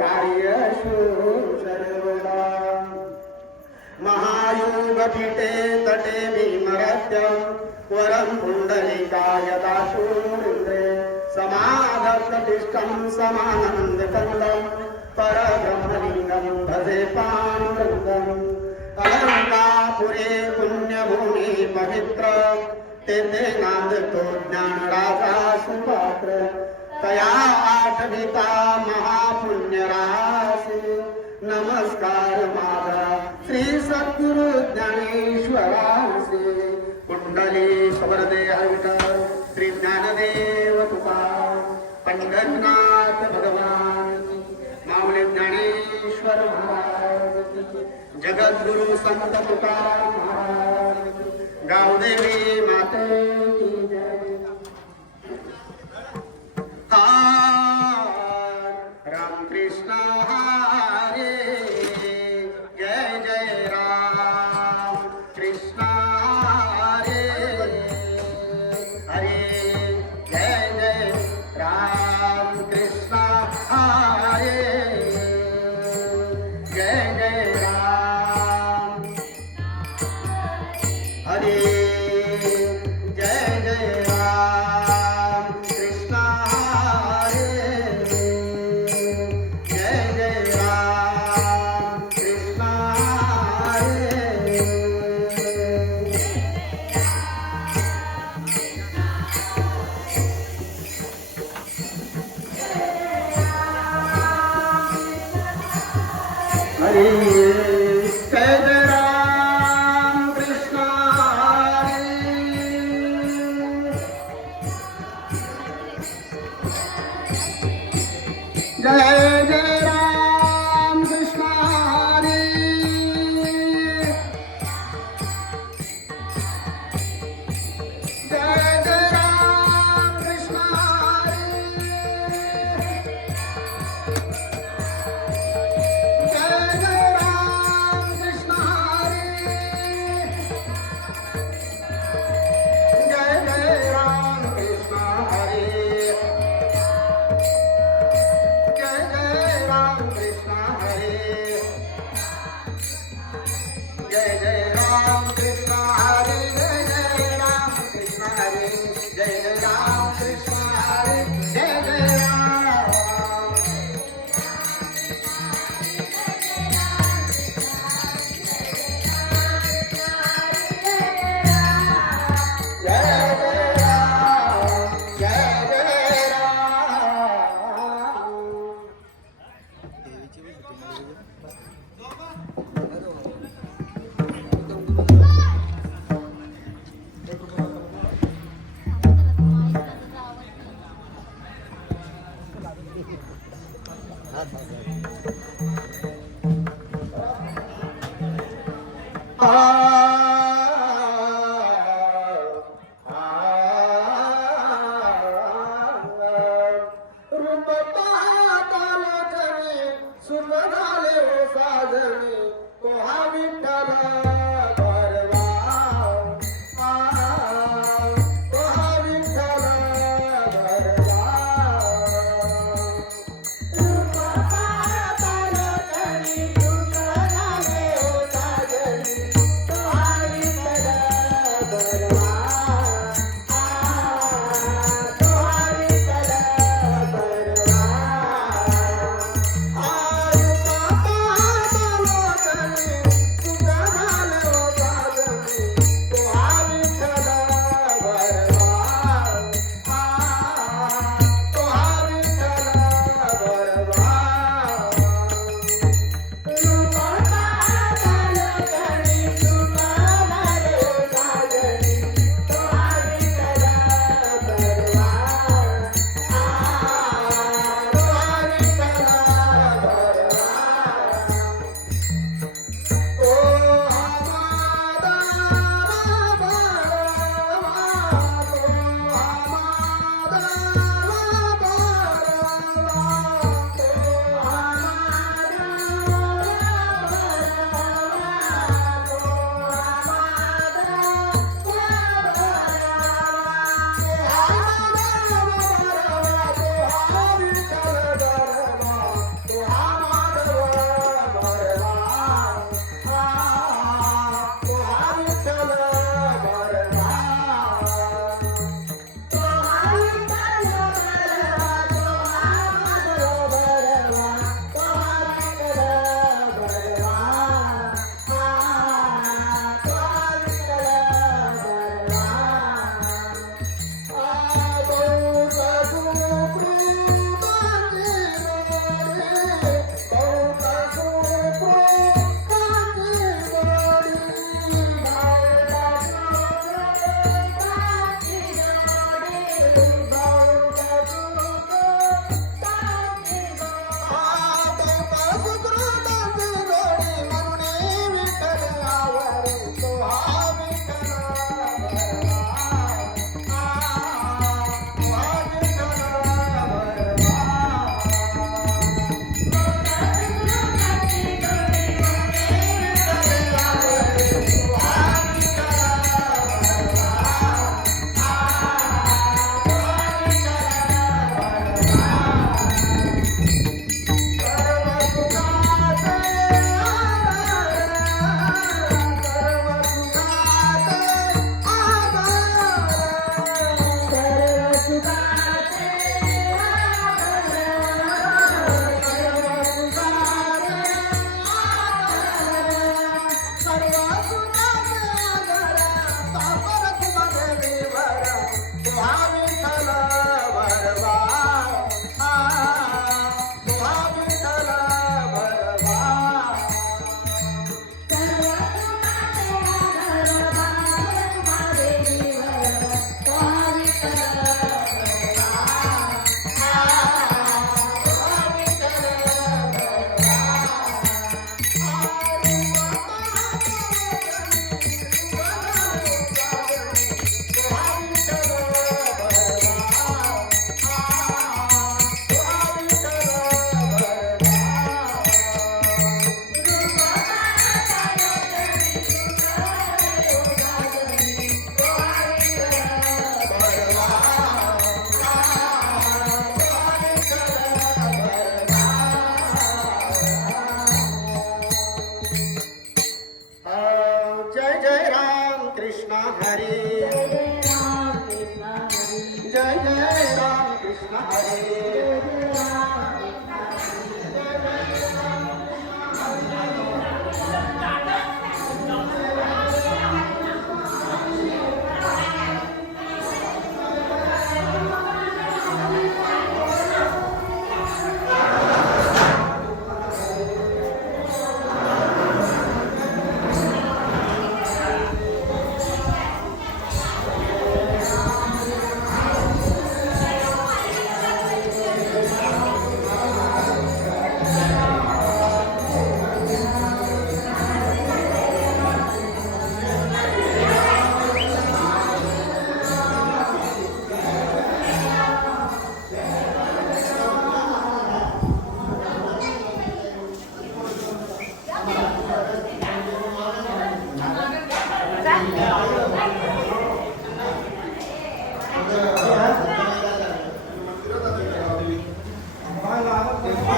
कार्य सर्वदा महायुगपीठे तटे भीमरथ्य वरं पुण्डरीकाय दाशूरिन्द्रे समाधस्तिष्ठं समानन्दकन्दं परब्रह्मलिङ्गं भजे पाण्डुरङ्गम् अलङ्कापुरे पुण्यभूमि पवित्र तेथे नांदतो ज्ञानराजा सुपात्र तया आठविता महापुण्यराशी नमस्कार माझा श्री सद्गुरु ज्ञानेश्वरांचे कुंडली सबरदे विठ्ठल श्री ज्ञानदेव तुकाराम पंढरनाथ भगवान माऊली ज्ञानेश्वर महाराज जगद्गुरु संत तुकाराम महाराज गावदेवी माते की जय राम कृष्ण हरे जय जय राम कृष्ण हरे हरे जय जय राम कृष्ण हरे जय जय राम हरे जय जय राम कृष्ण हरे जय जय राम कृष्ण हरे हरे जय जय राम कृष्ण हरे जय जय राम कृष्ण हरे जय जय राम कृष्ण हरे जय जय राम कृष्ण हरे जय जय राम कृष्ण हरे जय जय राम कृष्ण हरे जय जय राम कृष्ण हरे जय जय राम कृष्ण हरे जय जय राम कृष्ण हरे जय जय राम जय जय राम जय जय राम रूप पाहताना जणी सुख झाले हो साजणी तो हा विठ्ठल गरवा तो हा विठ्ठल गरवा रूप पाहताना जणी सुख झाले हो साजणी तो हा विठ्ठल गरवा तो हा विठ्ठल गरवा आयु पापा कृष्ण